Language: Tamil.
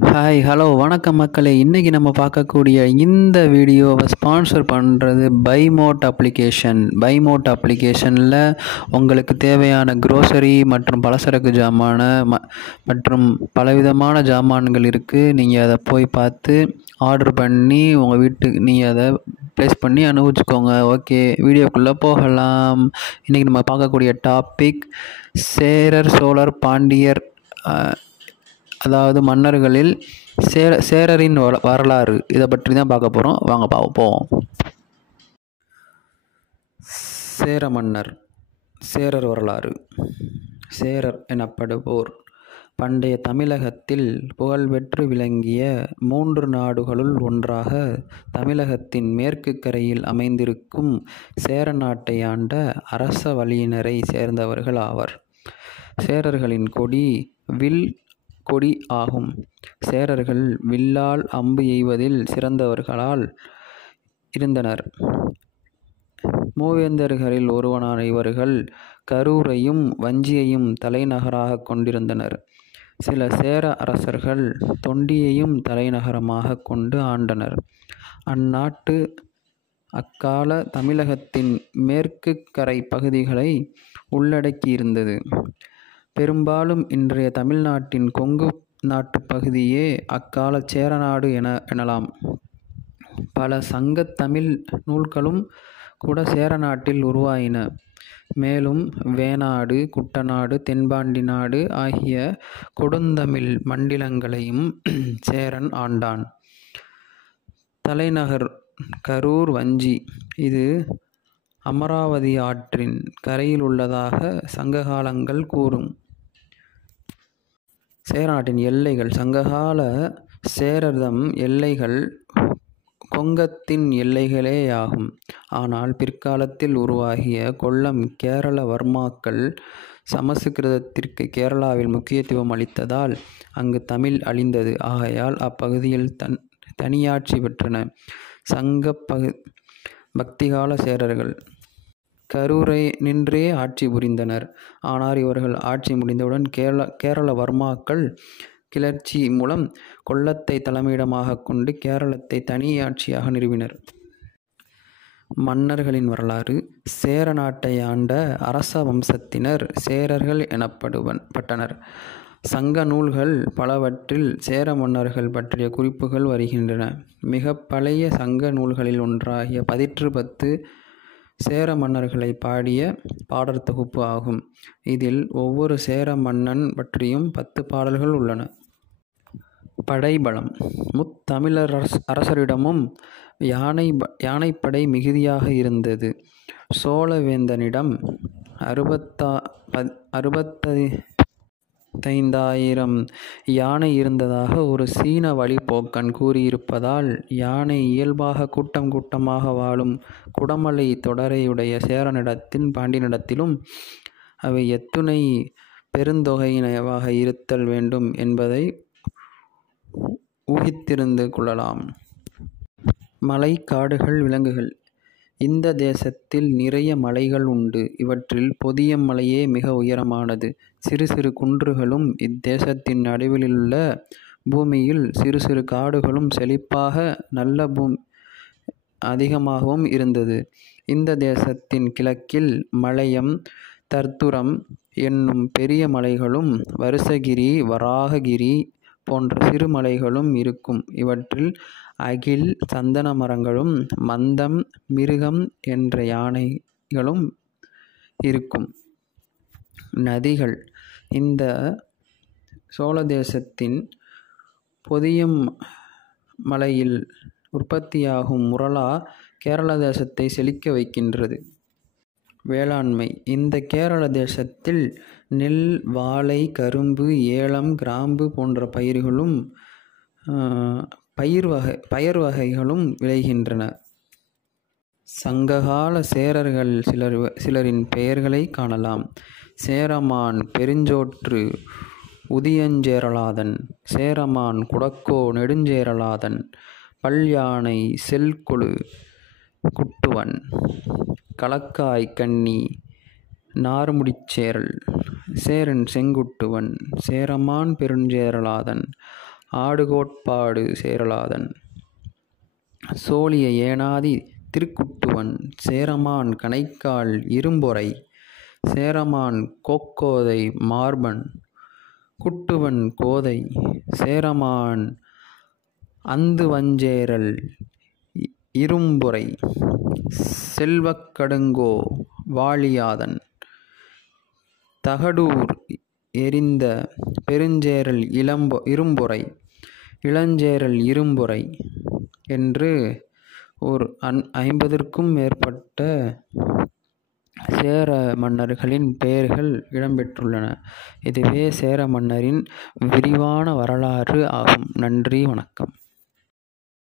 ஹாய் ஹலோ வணக்கம் மக்களே. இன்றைக்கி நம்ம பார்க்கக்கூடிய இந்த வீடியோவை ஸ்பான்சர் பண்ணுறது பைமோட் அப்ளிகேஷனில் உங்களுக்கு தேவையான க்ரோசரி மற்றும் பலசரக்கு ஜாமான மற்றும் பலவிதமான ஜாமான்கள் இருக்குது. நீங்கள் அதை போய் பார்த்து ஆர்டர் பண்ணி உங்கள் வீட்டுக்கு நீங்கள் அதை ப்ளேஸ் பண்ணி அனுபவிச்சுக்கோங்க. ஓகே, வீடியோக்குள்ளே போகலாம். இன்றைக்கி நம்ம பார்க்கக்கூடிய டாபிக் சேரர் சோழர் பாண்டியர், அதாவது மன்னர்களில் சேரரின் வரலாறு. இதை பற்றி தான் பார்க்க போகிறோம். வாங்க பார்ப்போம். சேர மன்னர், சேரர் வரலாறு. சேரர் எனப்படுவோர் பண்டைய தமிழகத்தில் புகழ்பெற்று விளங்கிய 3 நாடுகளுள் ஒன்றாக தமிழகத்தின் மேற்கு கரையில் அமைந்திருக்கும் சேர நாட்டை ஆண்ட அரச வழியினரை சேர்ந்தவர்கள் ஆவர். சேரர்களின் கொடி வில் கொடி ஆகும். சேரர்கள் வில்லால் அம்பு எய்வதில் சிறந்தவர்களால் இருந்தனர். மூவேந்தர்களில் ஒருவனான இவர்கள் கரூரையும் வஞ்சியையும் தலைநகராக கொண்டிருந்தனர். சில சேர அரசர்கள் தொண்டியையும் தலைநகரமாக கொண்டு ஆண்டனர். அந்நாட்டு அக்கால தமிழகத்தின் மேற்கு கரை பகுதிகளை உள்ளடக்கியிருந்தது. பெரும்பாலும் இன்றைய தமிழ்நாட்டின் கொங்கு நாட்டு பகுதியே அக்கால சேரநாடு எனலாம். பல சங்கத் தமிழ் நூல்களும் கூட சேரநாட்டில் உருவாயின. மேலும் வேணாடு, குட்டநாடு, தென்பாண்டி நாடு ஆகிய கொடுந்தமிழ் மண்டலங்களையும் சேரன் ஆண்டான். தலைநகர் கரூர் வஞ்சி. இது அமராவதி ஆற்றின் கரையில் உள்ளதாக சங்ககாலங்கள் கூறும். சேரநாட்டின் எல்லைகள். சங்ககால சேரர்தம் எல்லைகள் கொங்கத்தின் எல்லைகளேயாகும். ஆனால் பிற்காலத்தில் உருவாகிய கொல்லம் கேரள வர்மாக்கள் சமசுகிருதத்திற்கு கேரளாவில் முக்கியத்துவம் அளித்ததால் அங்கு தமிழ் அழிந்தது. ஆகையால் அப்பகுதியில் தனியாட்சி பெற்றன சங்க பக்திகால சேரர்கள். கரூரை நின்றே ஆட்சி புரிந்தனர். ஆனால் இவர்கள் ஆட்சி முடிந்தவுடன் கேரள வர்மாக்கள் கிளர்ச்சி மூலம் கொல்லத்தை தலைமையிடமாக கொண்டு கேரளத்தை தனியாட்சியாக நிறுவினர். மன்னர்களின் வரலாறு. சேர நாட்டை ஆண்ட அரச வம்சத்தினர் சேரர்கள் எனப்பட்டனர். சங்க நூல்கள் பலவற்றில் சேர மன்னர்கள் பற்றிய குறிப்புகள் வருகின்றன. மிக பழைய சங்க நூல்களில் ஒன்றாகிய 10 சேர மன்னர்களை பாடிய பாடற் தொகுப்பு ஆகும். இதில் ஒவ்வொரு சேர மன்னன் பற்றியும் 10 பாடல்கள் உள்ளன. படைபலம். முத்தமிழர் அரசரிடமும் யானைப்படை மிகுதியாக இருந்தது. சோழவேந்தனிடம் 65,000 யானை இருந்ததாக ஒரு சீன வழிப்போக்கன் கூறியிருப்பதால் யானை இயல்பாக கூட்டமாக வாழும் குடமலை தொடரையுடைய சேரனிடத்தின் பாண்டியனிடத்திலும் அவை எத்துணை பெருந்தொகையினவாக இருத்தல் வேண்டும் என்பதை ஊகித்திருந்து கொள்ளலாம். மலை, காடுகள், விலங்குகள். இந்த தேசத்தில் நிறைய மலைகள் உண்டு. இவற்றில் பொதியம் மலையே மிக உயரமானது. சிறு சிறு குன்றுகளும் இத்தேசத்தின் நடுவிலுள்ள பூமியில் சிறு சிறு காடுகளும் செழிப்பாக நல்ல அதிகமாகவும் இருந்தது. இந்த தேசத்தின் கிழக்கில் மலையம், தர்த்துரம் என்னும் பெரிய மலைகளும் வருசகிரி, வராககிரி போன்ற சிறு மலைகளும் இருக்கும். இவற்றில் அகில், சந்தன மரங்களும் மந்தம், மிருகம் என்ற யானைகளும் இருக்கும். நதிகள். இந்த சோழ தேசத்தின் பொதியம் மலையில் உற்பத்தியாகும் முரளா கேரள தேசத்தை செழிக்க வைக்கின்றது. வேளாண்மை. இந்த கேரள தேசத்தில் நெல், வாழை, கரும்பு, ஏலம், கிராம்பு போன்ற பயிர் வகைகளும் விளைகின்றன. சங்ககால சேரர்கள் சிலரின் பெயர்களை காணலாம். சேரமான் பெருஞ்சோற்று உதியஞ்சேரலாதன், சேரமான் குடக்கோ நெடுஞ்சேரலாதன், பல்யானை செல்கொழு குட்டுவன், களக்காய் கண்ணி நார்முடிச்சேரல், சேரன் செங்குட்டுவன், சேரமான் பெருஞ்சேரலாதன் ஆடுகோட்பாடு சேரலாதன், சோழிய ஏனாதி திருக்குட்டுவன், சேரமான் கணைக்கால் இரும்பொறை, சேரமான் கோக்கோதை மார்பன், குட்டுவன் கோதை, சேரமான் அந்து வஞ்சேரல் இரும்புரை, செல்வக் கடுங்கோ வாழியாதன், தகடூர் எறிந்த பெருஞ்சேரல் இரும்புரை, இளஞ்சேரல் இரும்புரை என்று ஒரு 50ற்கும் மேற்பட்ட சேர மன்னர்களின் பெயர்கள் இடம்பெற்றுள்ளன. இதுவே சேர மன்னரின் விரிவான வரலாறு ஆகும். நன்றி, வணக்கம்.